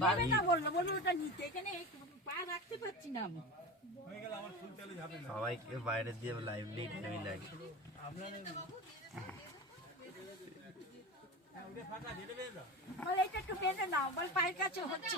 নেবে না বলল বলল ওটা নিতে। এখানে পা রাখতে পারছি না আমি। সবাইকে বাইরে দিয়ে লাইভ লিঙ্ক আমি লাগি এটা একটু বেঁধে নাও। বল পায়ের কাছে হচ্ছে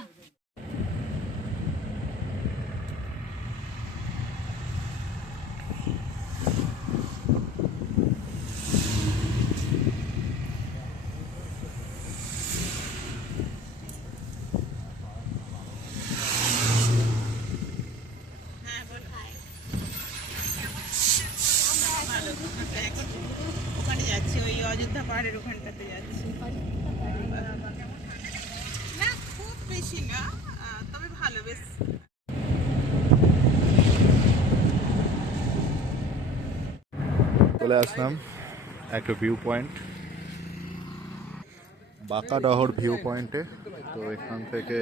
এখন ওখানে যাচ্ছি ওই অযোধ্যা চলে আসলাম একটা ভিউ পয়েন্ট বাঁকাডহর ভিউ পয়েন্টে তো এখান থেকে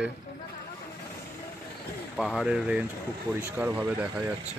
পাহাড়ের রেঞ্জ খুব পরিষ্কারভাবে দেখা যাচ্ছে।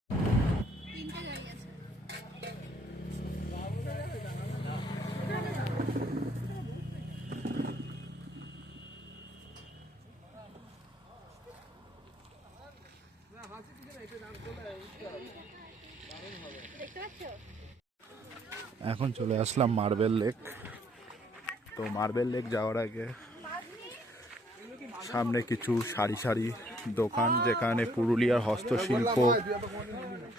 এখন চলে আসলাম মার্বেল লেক তো মার্বেল লেক যাওয়ার আগে সামনে কিছু সারি সারি দোকান যেখানে পুরুলিয়ার হস্তশিল্প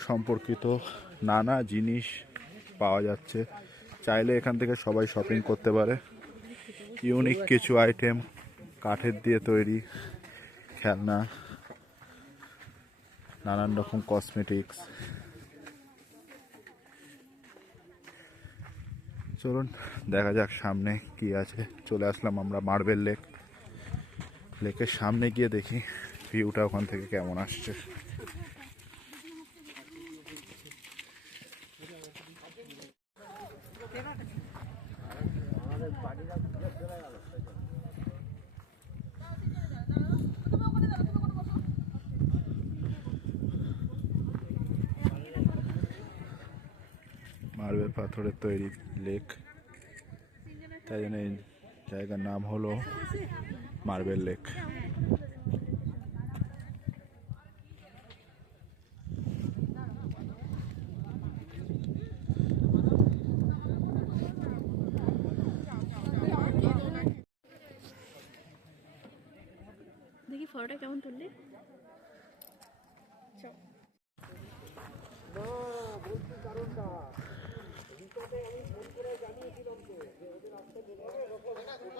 সম্পর্কিত নানা জিনিস পাওয়া যাচ্ছে। চাইলে এখান থেকে সবাই শপিং করতে পারে। ইউনিক কিছু আইটেম কাঠের দিয়ে তৈরি খেলনা, নানান রকম কসমেটিক্স চলুন, দেখা যাক সামনে কি আছে। চলে আসলাম আমরা মার্বেল লেক লেকের সামনে গিয়ে দেখি ভিউটা ওখান থেকে কেমন আসছে। পাথরের তৈরি লেক। তাই জন্য এই জায়গার নাম হলো মার্বেল লেক। দেখি ফটোটা কেমন তুললি?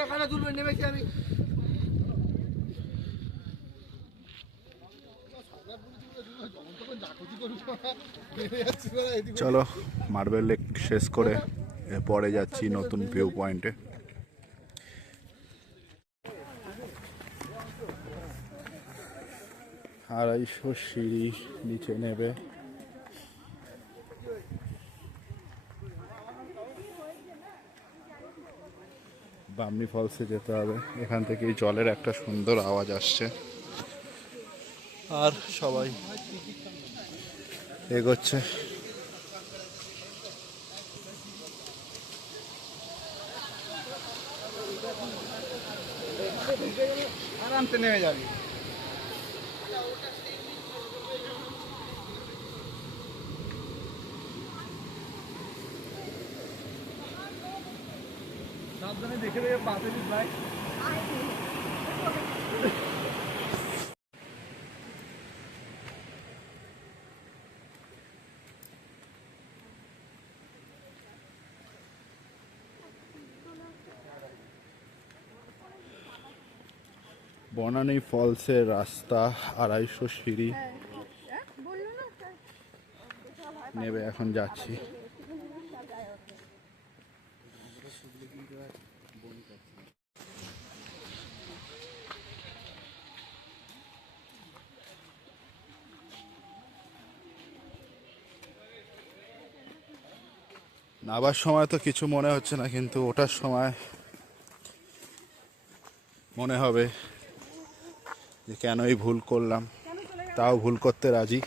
এখানে নেমেছি আমি চলো মার্বেল লেক শেষ করে পরে যাচ্ছি নতুন ভিউ পয়েন্টে আড়াইশো সিঁড়ি নিচে নেবে। বামনি ফলসে যেতে হবে। এখান থেকে জলের একটা সুন্দর আওয়াজ আসছে। আর সবাই এগোচ্ছে। আরামসে নেমে যাবি। সাবধানে দেখে ভাই বনানী ফলসের রাস্তা আড়াইশো সিঁড়ি। নেবে এখন যাচ্ছি। নাবার সময় তো কিছু মনে হচ্ছে না, কিন্তু ওটার সময় মনে হবে যে কেনই ভুল করলাম, তাও ভুল করতে রাজি।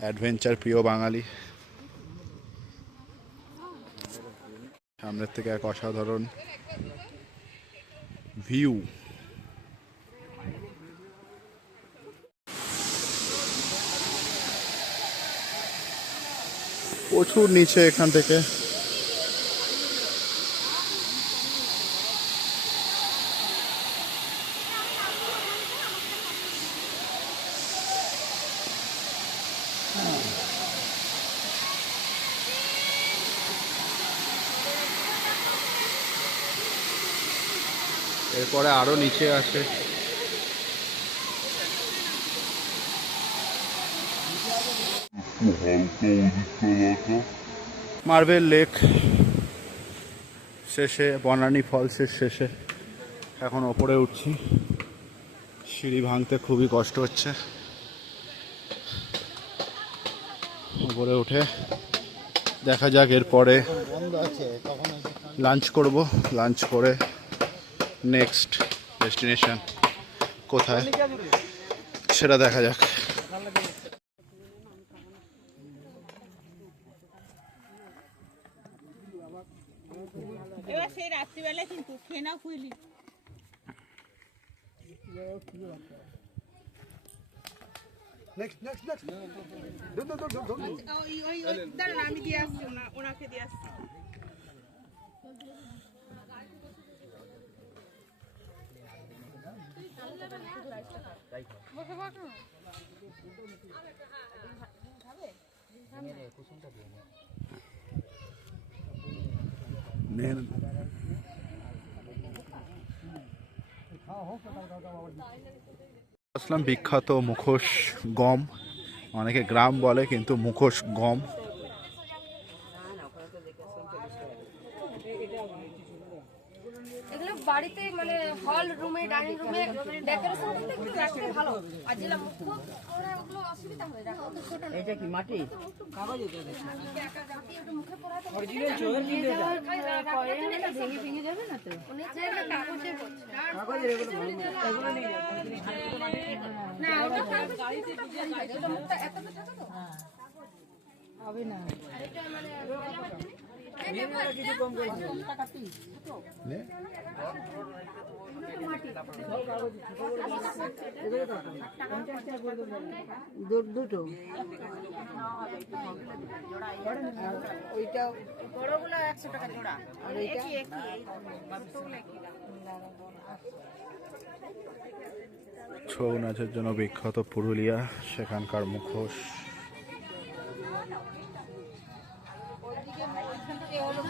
অ্যাডভেঞ্চার প্রিয় বাঙালি। সামনের থেকে এক অসাধারণ ভিউ প্রচুর নিচে এখান থেকে। এরপরে আরও নিচে আছে। মার্বেল লেক শেষে বনানী ফলসের শেষে। এখন ওপরে উঠছি। সিঁড়ি ভাঙতে খুবই কষ্ট হচ্ছে। উপরে উঠে দেখা যাক এরপরে লাঞ্চ করব। লাঞ্চ করে নেক্সট ডেস্টিনেশন কোথায়? সেটা দেখা যাক। এবার সেই রাত্রিবেলা কিন্তু খেয়ে নাও খুইলি নেক্সট নেক্সট নেক্সট ধর ধর ধর ধর ওই ওই নেন। আসলাম বিখ্যাত মুখোশ গম। অনেকে গ্রাম বলে কিন্তু মুখোশ গম এগুলো বাড়িতে মানে হল রুমে ডাইনিং রুমে ডেকোরেশন করতে একটু রাখতে ভালো আর যেগুলো মুখ্য ওরা ওগুলো অসুবিধা হয় রাখা। অত ছোট না এটা কি মাটি? মুখে পরাতে ভেঙে ভেঙে যাবে। না তো? নিচে একটা কাগজের। কাগজের এগুলো এগুলো নিয়ে না ওটা গাড়িতে ওটা মুখটা এতটা থাকে তো? হবে না। আর এটা মানে দুটো ছৌ নাচের জন্য বিখ্যাত পুরুলিয়া সেখানকার মুখোশ।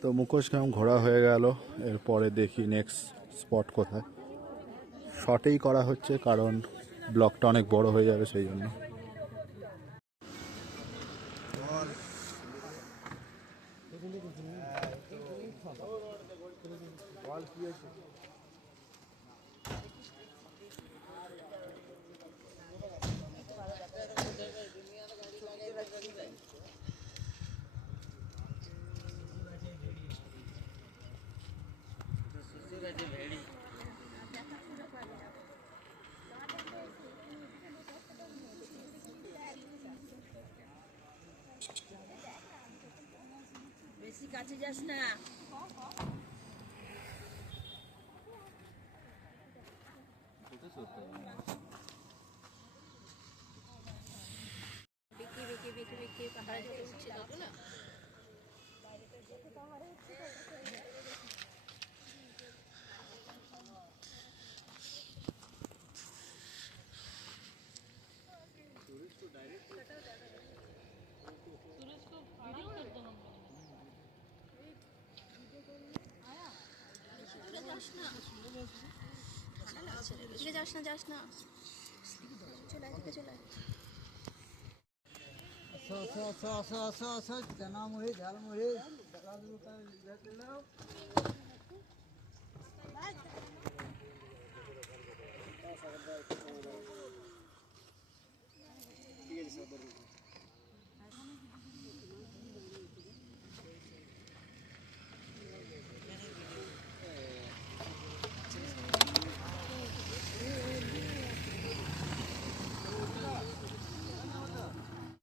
তো মুখোশ গ্রাম ঘোরা হয়ে গেল। এরপরে দেখি নেক্সট স্পট কোথায়। শর্টেই করা হচ্ছে কারণ ব্লকটা অনেক বড় হয়ে যাবে সেই জন্য। পেতে ভেড়ি বেশি কাছে যাস না বিকি বিকি বিকি বিকি পাহাড়ে উঠছিল না তত না এদিকে যাস না যাস না চলে আয়, এদিকে চলে আয়। असं